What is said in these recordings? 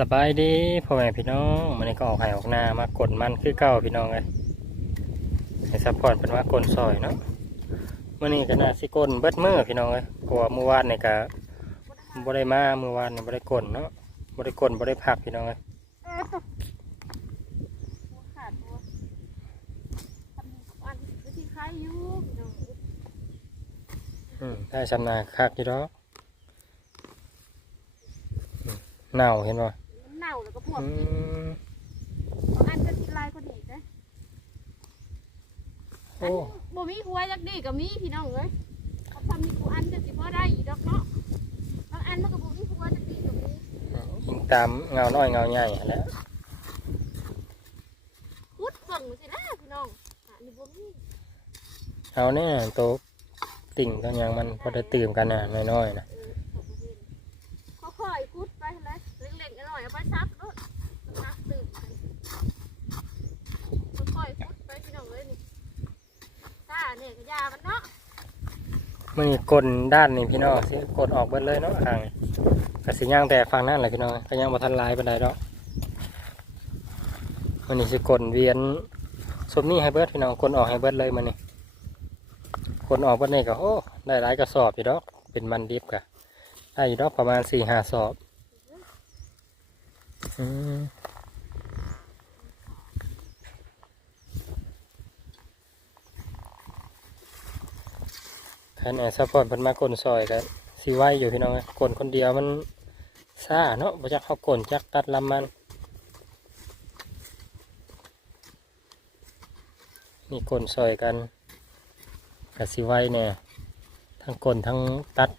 สบายดีพ่อแม่พี่น้องมันนี้ก็ออกไห้ออกหน้ามากดมันคือเก่าพี่น้องเลยให้ซัพพอร์ตเป็นว่ากลซอยเนาะมื่อนี้ก็น่าสิกลเบิดมือพี่น้องเลยกลัวเมื่อวานนี่ก็บ่ได้มาเมื่อวานนี่บ่ได้กลเนาะบ่ได้กลบ่ได้พักพี่น้องเลยขาดตัวทำอันวิธีคล้ายอยู่พี่น้องอืมได้ชำนาญคักอยู่ดอกอืมเน่าเห็นบ่ม นเน่าแล้วก็พวกอืกินมอันจะลายก็ดีนะอัโอ้นบ่มีหัวจักดีก็มีพี่น้องเอ้ยเขาทำมีกูอันจะสิพอได้อีดอกเนาะบางอันมันก็บ่มีหัวจักดีก็มียิงตามเงาน้อยเงาใหญ่หั่นแหล้วพุดเบิ่งสินะพี่น้องอันนี้บ่มีเอาเนี่ยโตะติ่งตัวอย่างมันพอได้ตื่มกันน่ะน้อยๆนะเออเขาบ่เห็นค่อยๆพุดไปเลยเล็กๆน้อยๆเอาไปซับรถซักตื่นกันค่อยๆพุดไปพี่น้องเอ้ยนี่ตาเนี่ยก็ยามันเนาะ มื่อนี้กลด้านนี่พี่น้องสิกดออกเบิดเลยเนาะห่างกระสิย่างแต่ฟังนั่นแหละพี่น้องก็ยังบ่ทันลายปานใดดอกมื่อนี้สิกลเวียนสมนี่ให้เบิดพี่น้องกลออกให้เบิดเลยมื่อนี้กลออกเบิดนี่ก็โอ้ได้หลายกระสอบอยู่ดอกเป็นมันดิบกะได้อยู่ดอกประมาณสี่ห้าสอบอืม คันแอร์ซัพพอร์ตเพิ่นมากลซอยก็สิไหวอยู่พี่น้องกลคนเดียวมันซ่าเนาะบ่จักเขากลจักตัดลำมันนี่กลนซอยกันกับสิไว้เนี่ยทั้งกลนทั้งตัด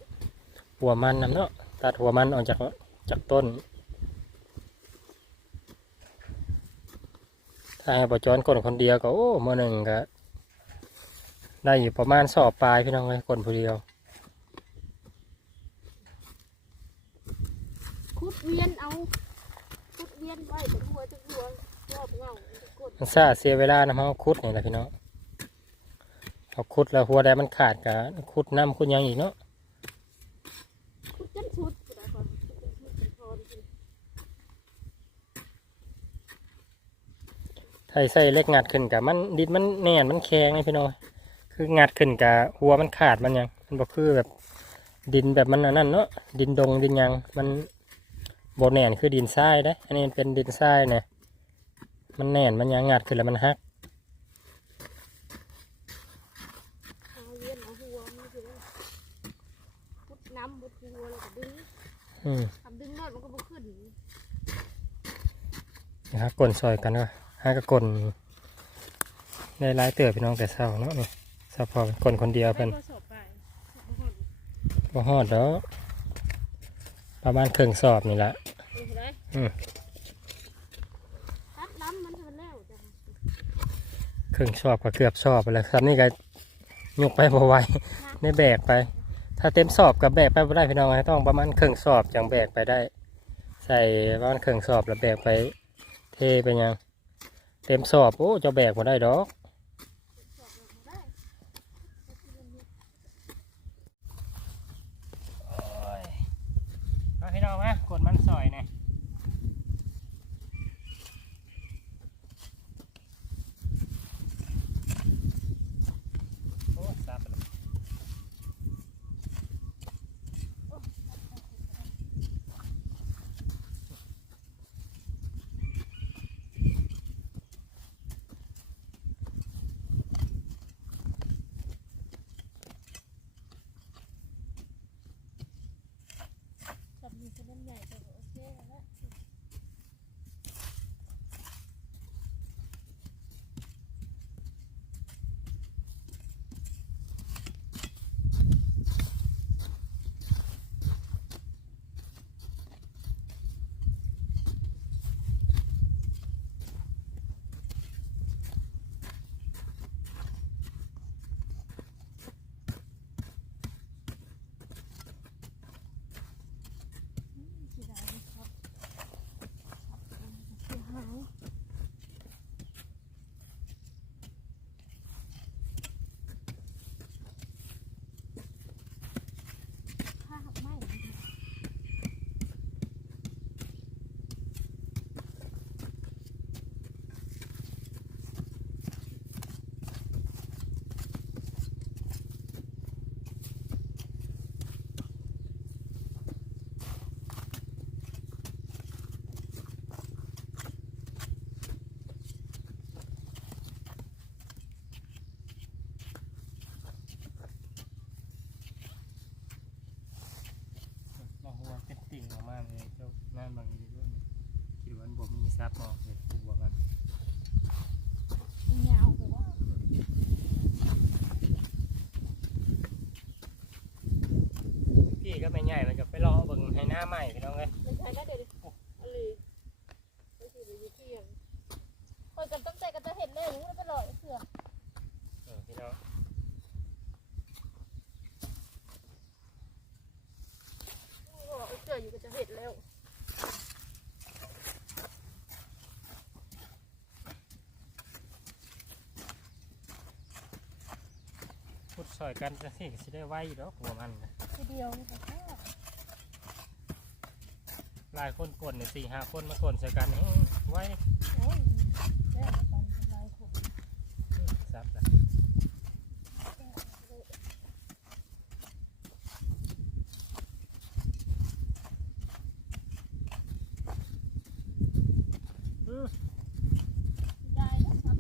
หัวมันนำเนาะตัดหัวมันออกจากจากต้นถ้าให้บอจอนกลนคนเดียวก็โอ้มอหนึ่งก็ ได้อยู่ประมาณสอบปลายพี่น้องเลยกลนผู้เดียว คุดเวียนเอา คุดเวียนไว้เป็นหัวจะหัวรอบเงาจะกดมันซาเสียเวลานะเฮาคุดนี่แหละพี่น้องเอาคุดแล้วหัวใดมันขาดก็คุดน้ำคุดหยังอีกเนาะคุดจนสุดก็ได้ก่อนคุดจนสุดเป็นพอดีถ้าใส่เล็กงัดขึ้นกับมันดินมันแน่นมันแข็งไงพี่น้อง คืองัดขึ้นกับหัวมันขาดมันหยังมันบอกคือแบบดินแบบมันอันนั่นเนาะดินดงดินหยังมันโบแน่นคือดินทรายได้อันนี้มันเป็นดินทรายเนี่ยมันแน่นมันหยังงัดขึ้นแล้วมันหักเอาเวียนเอาหัวมันคือคุดน้ำบุดหัวแล้วก็ดึงอืมทำดึงน้อยมันก็บ่ขึ้นนะครับกลนซอยกันก็ห้ากกลนได้หลายเตือพี่น้องแต่เศร้าเนาะนี่ เศร้าพอเป็นกลนคนเดียวเป็นไปก็สอบไปบ่ฮอดดอกประมาณครึ่งสอบนี่แหละดูเลยอืมตัดล้ำมันจะมันแล้วจ้ะครึ่งสอบก็เกือบสอบไปแล้วครับนี่ก็ยกไปพอไหวได้แบกไป ถ้าเต็มสอบกับแบกไปไม่ได้พี่น้องต้องประมาณครึ่งสอบจังแบกไปได้ ใส่ประมาณครึ่งสอบแล้วแบกไป เทไปยัง เต็มสอบโอ้จะแบกมาได้ดอกมาพี่น้องมากดมันสอยเนี่ยโอ้สับไปเลย จับ มีขนาดใหญ่ก็โอเคแล้วนะ สีด อกมาเลยเจ้าหน้าบางทีด้วยคิดว่ามันบ่มีซับออกเลยกูบอกมันมันยาวไปว่าพี่ก็ไม่ใหญ่มันก็ไปรอเบิ่งให้หน้าใหม่พี่น้องเลยมันใช้ได้เดี๋ยวดิอะไรไม่ใช่ไปอยู่ที่ยังคนกันต้องใจกันจะเห็นเลยมันไม่ไปหลอกเสือเออพี่น้อง บอกเสืออยู่ก็จะเห็น แล้วพูดซอยกันจะสิสิได้ไว้ดอกหัวมันน่ะทีเดียวนี่ก็แค่หลายคนกดเนี่ยสี่ห้าคนมากดใส่กันให้ไว้ โอ้ยแค่แล้วกันเป็นไรผม ซับละอืม ได้นะครับ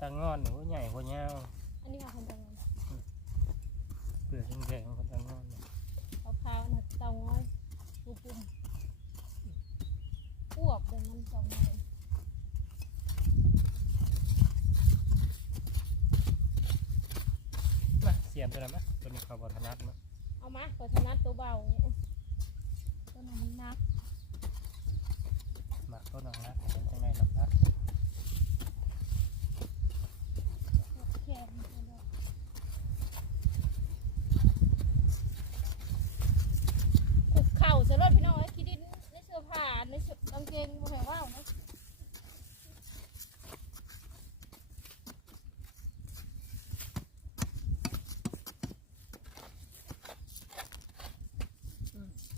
ตางอนหนูใหญ่กว่าเงาวอันนี้ค่ะคนดังเปลือกแดงๆของตางอนน่ะเอาขาวนะเตาง้อยปูปุ่มพวกเดี๋ยวมันสองเลยมาเสียมตัวนั้นมั้ยตัวนี้เขาบอถนัดมั้ยเอามาเปิดธนัดตัวเบาตัวนั้นมันนักหมักต้นนังนะเป็นจังไงลำนัก แข็งเลยขุกเข่าเสียรถพี่น้องไอ้คิดดินในเสื้อผ้าในเสื้อกางเกงบ่แห็งว่าวนะ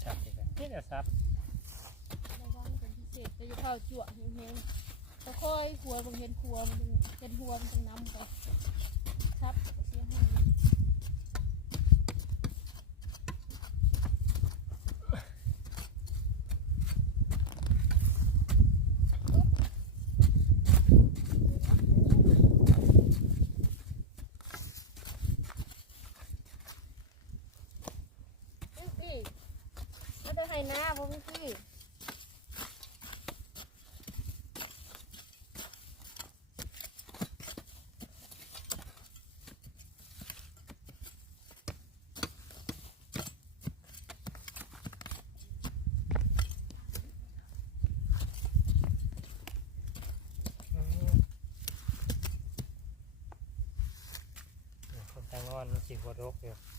ชับอีกแล้วนี่แหละซับระวังเป็นพิเศษจะอยู่เข้าจั่วเฮงๆตะค่อยหัวบางเห็นหัวมันเป็นหัวมันต้องน้ำไป ครับเสียให้มันนี่สิไม่ได้ให้หน้าผมสิ คนตางอนมัน สีหัว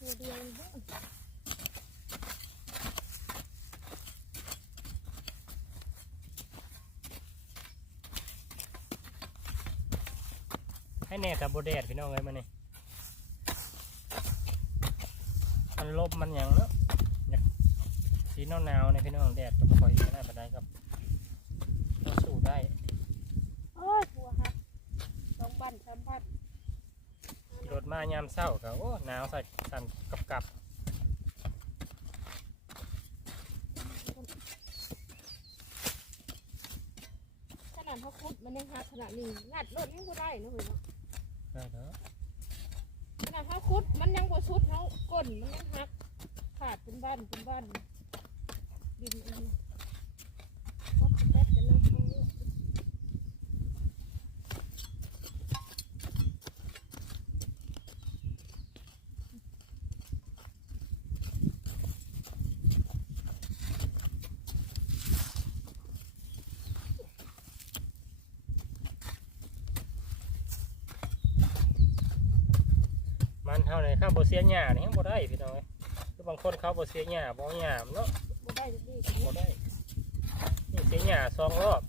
รกอยู่ตัวเดียวให้แน่กับโบแดดพี่น้องเลยมันนี่มันลบมันหยังเนาะ สีหนาวๆในยพี่น้องแดดก็บ่ค่อยได้ปานใดครับเราสู้ได้โอ้ยหัวหักสองบันสามบันรถมายามเศร้าก็โอ้หนาวใส่สั่นกับกับขนาดเขาคุดมันยังหักขนาดนี้งัดรถยังกูได้นะเว้ยเนาะได้เด้อขนาดเขาคุดมันยังบ่สุดเขาก้นมันยังหักขาดเป็นบ้านเป็นบ้าน ดินอันนี้วัดแป๊ดกันนะเขามันเท่าไหร่ข้าวโบเสียหญ้านี่ยังบ่ได้พี่น้องเอ้ยคือบางคนเขาโบเสียหญ้าบ่เอาหญ้าเนาะ บ่ได้ดีบ่ได้นี่เสียหญ้าสองรอบ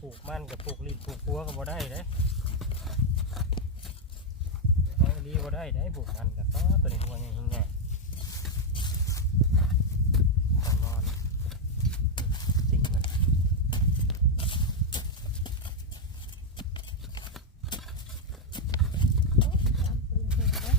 ปลูกมันกับปปลูกปัวก็บ่ได้เด้เอาดีบ่ได้ได้ปลูกมันกับก็ตัวนี้หัวใหญ่หิงใหญ่ต้องนอนสิ่งมัน ตามปืนเห็นแล้ว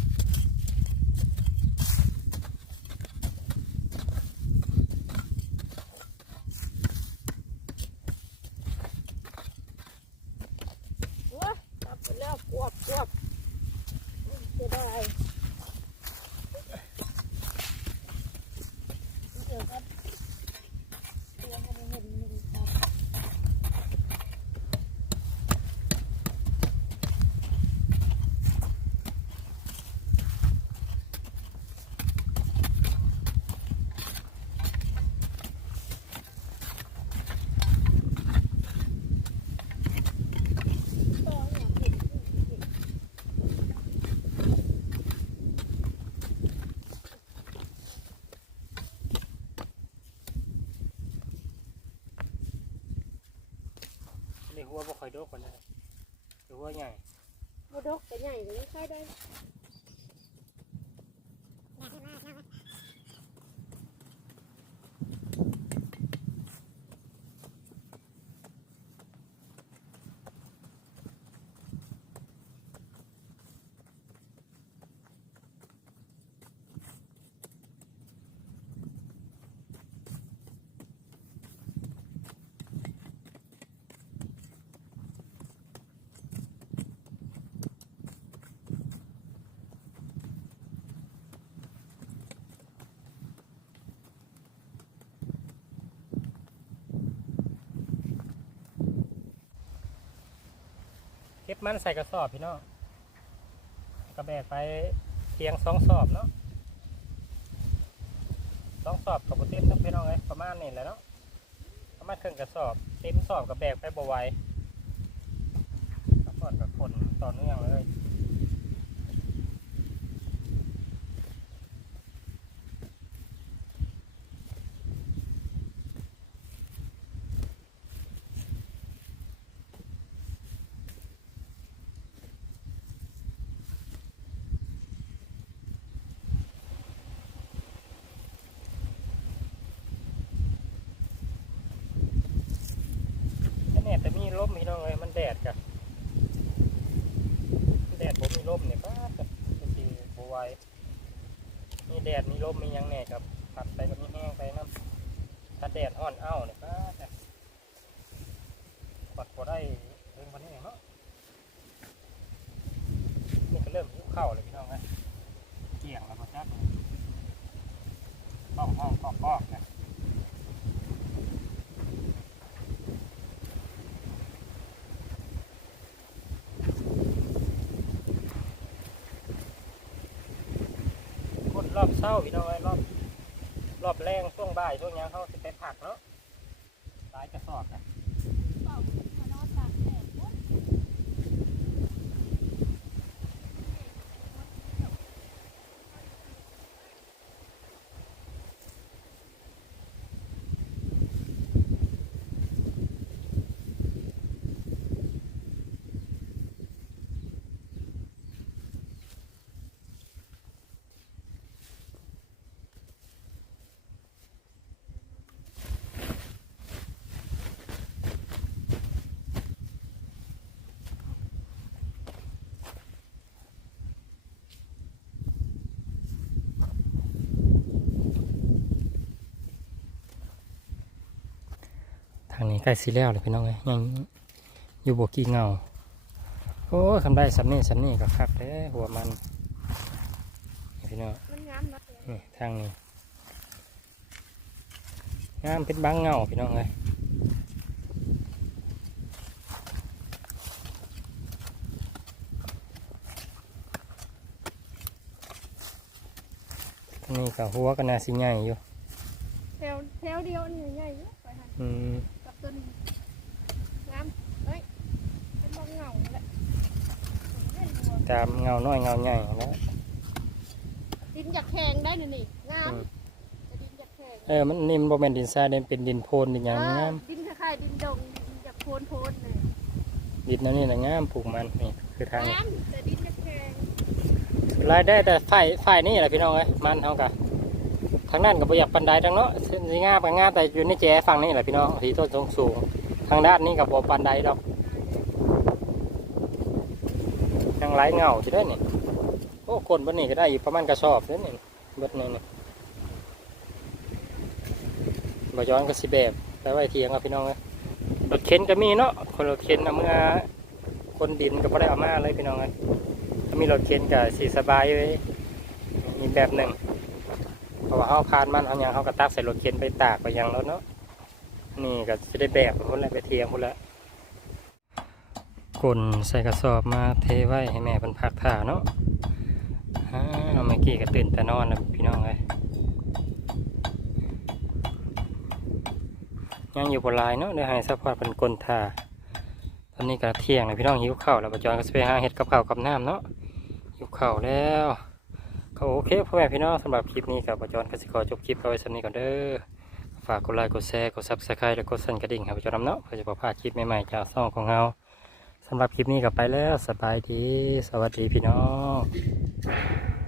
โอ้ยจับไป แล้วกวบกวบจะได้เดี๋ยวก็เดี๋ยวให้เห็นหนึ่งจับ ต่ออย่างเห็นเห็น นี่หัว บ่ค่อยโดกกว่านั้นถือว่าใหญ่ บดกแต่ใหญ่กว่านี้ใช้ได้ มันใส่กระสอบพี่น้องกระแบกไปเพียงสองสอบเนาะสองสอบกับเต็มเนาะพี่น้องเลยประมาณนี้แหละเนาะประมาณครึ่งกระสอบเต็มสอบกระแบกไปบ่ไหวกระสอบกับคนต่อเนื่องเลย แค่เนี่ยแต่มีร่มพี่น้องเลยมันแดดกับแดดผมมีร่มเนี่ยป้าดจะสีบัวไหวมีแดดมีร่มมียังแน่ครับผัดไปกับนี้แห้งไปน้ำถ้าแดดอ่อนเอ้าเนี่ยก็ปัดพอได้เรื่องพันนี้เนาะนี่ก็เริ่มยุบเข้าเลยพี่น้องนะเกี่ยงแล้วก็จักต้องห้องกอกกอกนะ รอบเช้าพี่น้องไอ้ยรอบรอบแรงช่วงบ่ายช่วงหยังเขาสิไปผักเนาะสายกระสอบนะ เป่ามานอนตากแดดโอ๊ย ทางนี้ใกล้สีแล้วเลยพี่น้องเอ้ยยังอยู่บวกี่เงาโอ้ยคำได้สำนี่สำนี่ก็คักเด้หัวมันนี่พี่น้องมันงามนักเลยนี่ทางนี้งามเป็นบางเงาพี่น้องเลยทางนี้ก็หัวก็น่าสิใหญ่อยู่แถวแถวเดียวอันใหญ่ๆเยอะไปหันอืมกับ ต้นงามเฮ้ยเป็นบางเหงาแหละเล่นบัวตามเงาน้อยเงาใหญ่แล้วดินจากแข็งได้น่ะนี่งามอืมแต่ดินจากแข็งเออมันนี่มันบ่แม่นดินทรายเด้มันเป็นดินโพนดินหยังเอองามดินคล้ายๆดินดงดินจากโพนโพนเลยดดินนั่นนี่นะงามปลูกมันนี่คือทางนี้น้ำแต่ดินจะแพงรายได้แต่ฝ่ายฝ่ายนี่แหละพี่น้องเอ้ยมันเท่ากัน ทางนั้นก็บ่อยากปันไดทางเนาะสิงามก็งามแต่อยู่ในแจฝั่งนี้แหละพี่น้องที่ต้นสูงสูงทางด้านนี้ก็บ่ปันไดดอกยังไหลเงาสิได้เนี่ยโอ้คนบนนี้ก็ได้อยู่ประมาณกระสอบเด้อนี่เบิดนี่นี่บย้อนก็สิแบบไปไว้เทียงกับพี่น้องเอ้ยรถเข็นก็มีเนาะคนรถเข็นเอามื่อคนดินก็บ่ได้เอามาเลยพี่น้องเอ้ยมีรถเข็นก็สีสบายเลยมีแบบหนึ่ง เพราะว่าเขาพานมันเขายังเขาก็ตักใส่รถเข็นไปตากไปยังรถเนาะนี่ก็จะได้แบบคนละไปเทียงคนละกลนใส่กระสอบมาเทไว้ให้แม่เพิ่นพักถ่าเนาะเอาเมื่อกี้ก็ตื่นแต่นอนนะพี่น้องเลยยังอยู่บนลายเนาะเดี๋ยวให้ซัพพอร์ตเป็นกลนถ่าตอนนี้ก็เที่ยงเลยพี่น้องหิวข้าวแล้วประจอนก็จะไปหาเห็ดกับข้าวกับน้ำเนาะหิวข้าวแล้ว โอเคพ่อแม่พี่น้องสำหรับคลิปนี้กับประจอนกสิกรจบคลิปเอาไว้สำนี้ก่อนเด้อฝากกดไลค์กดแชร์กดซับสไครต์และกดสั่นกระดิ่งให้ประจอนนำเนาะเพื่อจะบ่พาดคลิปใหม่ๆจากซ่องของเราสำหรับคลิปนี้ก็ไปแล้วสบายดีสวัสดีพี่น้อง